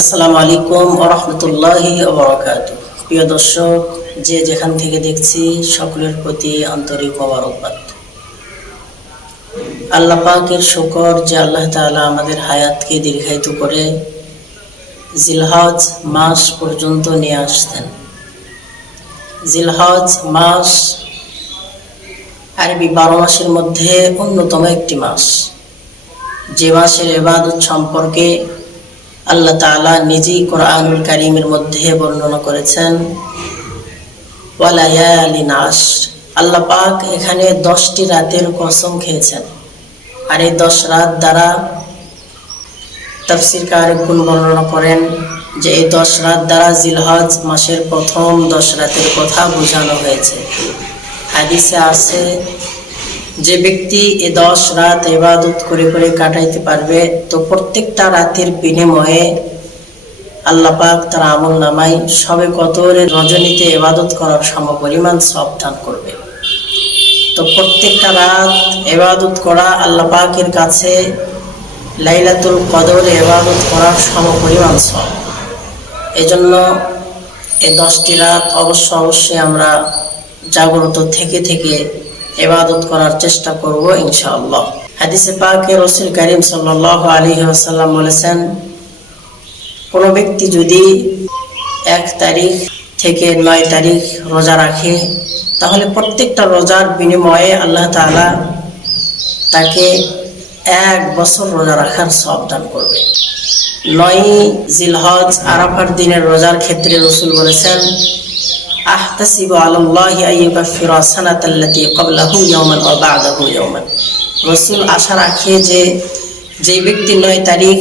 আসসালামু আলাইকুম ওয়া রাহমাতুল্লাহি ওয়া বারাকাতুহু। প্রিয় দর্শক, যে যেখান থেকে দেখছি সকলের প্রতি আন্তরিক মোবারকবাদ। আল্লাহ পাকের শুকর যে আল্লাহ তাআলা আমাদের হায়াতকে দীর্ঘায়িত করে জিলহজ মাস পর্যন্ত নিয়ে আসতেন। জিলহজ মাস আরবি 12 মাসের মধ্যে অন্যতম একটি মাস, যে মাসের ইবাদত সম্পর্কে আল্লাহ তাআলা নিজেই কোরআনুল কারীমের মধ্যে বর্ণনা করেছেন, ওয়া লায়ালিন আশর। আল্লাহ পাক এখানে 10টি রাতের কসম খেয়েছেন। আর এই 10 রাত দ্বারা তাফসীরকারগণ বর্ণনা করেন যে এই 10 রাত দ্বারা জিলহজ মাসের প্রথম 10 রাতের কথা বোঝানো হয়েছে। হাদিসে আছে, যে ব্যক্তি এই 10 রাত ইবাদত করে করে কাটাইতে পারবে, তো প্রত্যেকটা রাতের বিনিময়ে আল্লাহ পাক তার আমল নামায় সবে কদরের রজনীতে ইবাদত করার সমপরিমাণ সওয়াব দান করবে। তো প্রত্যেকটা রাত ইবাদত করা আল্লাহ পাকের কাছে লাইলাতুল কদরে ইবাদত করার সমপরিমাণ সওয়াব। এজন্য এই 10টি রাত অবশ্যই আমরা জাগ্রত থেকে থেকে ইবাদত করার চেষ্টা করব ইনশাআল্লাহ। হাদিসে পাকে রাসূল কারীম সাল্লাল্লাহু আলাইহি ওয়াসাল্লাম বলেছেন, কোন ব্যক্তি যদি 1 তারিখ থেকে 9 তারিখ রোজা রাখে, তাহলে প্রত্যেকটা রোজার বিনিময়ে আল্লাহ তাআলা তাকে 1 বছর রোজা রাখার সওয়াব দান করবে। 9 জিলহজ আরাফার দিনের রোজার ক্ষেত্রে রাসূল বলেছেন, আহতাসিবু আলাল্লাহি আইয়ুকাফিরা সানাতাল্লাতী ক্বাবলাহু ইয়াওমান ওয়া বা'দাহু ইয়াওমান। রাসূল আশা রাখে যে যেই ব্যক্তি 9 তারিখ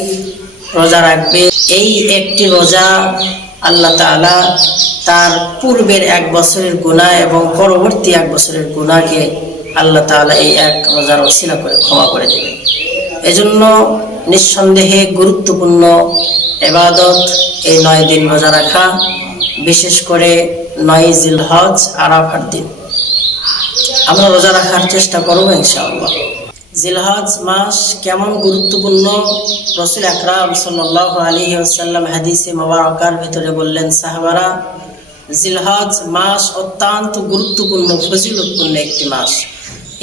রোজা রাখবে, এই একটি রোজা আল্লাহ তাআলা তার পূর্বের 1 বছরের গুনাহ এবং পরবর্তী 1 বছরের গুনাহকে আল্লাহ তাআলা এই এক রোজার ওসিলা করে ক্ষমা করে দেবেন। এজন্য নিঃসন্দেহে গুরুত্বপূর্ণ ইবাদত এই 9 দিন রোজা রাখা, বিশেষ করে 9 জিলহজ আরাফার দিন আমরা রোজা রাখার চেষ্টা করব ইনশাআল্লাহ। জিলহজ মাস কেমন গুরুত্বপূর্ণ, রাসূল আকরাম সাল্লাল্লাহু আলাইহি ওয়াসাল্লাম হাদিসে মুবারাকার ভিতরে বললেন, সাহাবারা, জিলহজ মাস অত্যন্ত গুরুত্বপূর্ণ ফজিলতপূর্ণ একটি মাস।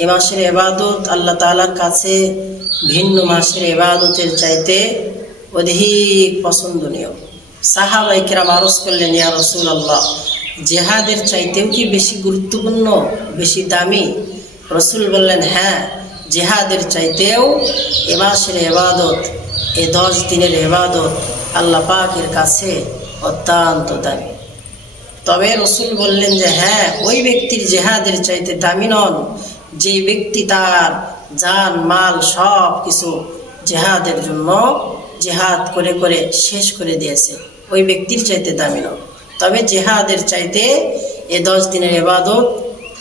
এই মাসের ইবাদত আল্লাহ তাআলার কাছে ভিন্ন মাসের ইবাদতের চাইতে অধিক পছন্দনীয়। সাহাবায়ে কেরাম আরজ করলেন, ইয়া রাসূলুল্লাহ, জিহাদের চাইতেও কি বেশি গুরুত্বপূর্ণ, বেশি দামি? রাসূল বললেন, হ্যাঁ, জিহাদের চাইতেও এ মাসের ইবাদত, এই 10 দিনের ইবাদত আল্লাহ পাকের কাছে অত্যন্ত দামি। তবে রাসূল বললেন যে হ্যাঁ, ওই ব্যক্তির জিহাদের চাইতে দামি নন যে ব্যক্তি তার জান মাল সব কিছু জিহাদের জন্য জিহাদ করে করে শেষ করে দিয়েছে, ওই ব্যক্তির চাইতে দামি নন। তবে জিহাদের চাইতে এই 10 দিনের ইবাদত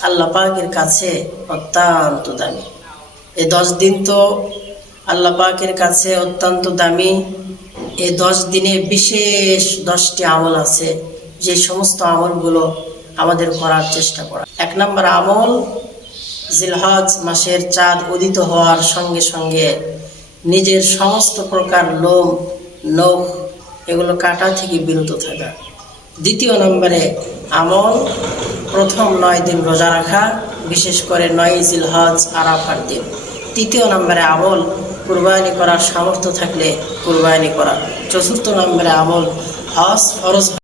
আল্লাহ পাকের কাছে অত্যন্ত দামি। এই 10 দিন তো আল্লাহ পাকের কাছে অত্যন্ত দামি। এই 10 দিনে বিশেষ 10টি আমল আছে, যে সমস্ত আমলগুলো আমাদের করার চেষ্টা করা। 1 নম্বর আমল, জিলহজ মাসের চাঁদ উদিত হওয়ার সঙ্গে সঙ্গে নিজের সমস্ত প্রকার লোম নখ এগুলো কাটা থেকে বিরত থাকা। 2 নম্বরে আমল, প্রথম 9 দিন রোজা রাখা, বিশেষ করে 9 জিলহজ আরাফার দিন। 3 নম্বরে আমল, কুরবানি করার সামর্থ্য থাকলে কুরবানি করা। 4 নম্বরে আমল, হজ ফরজ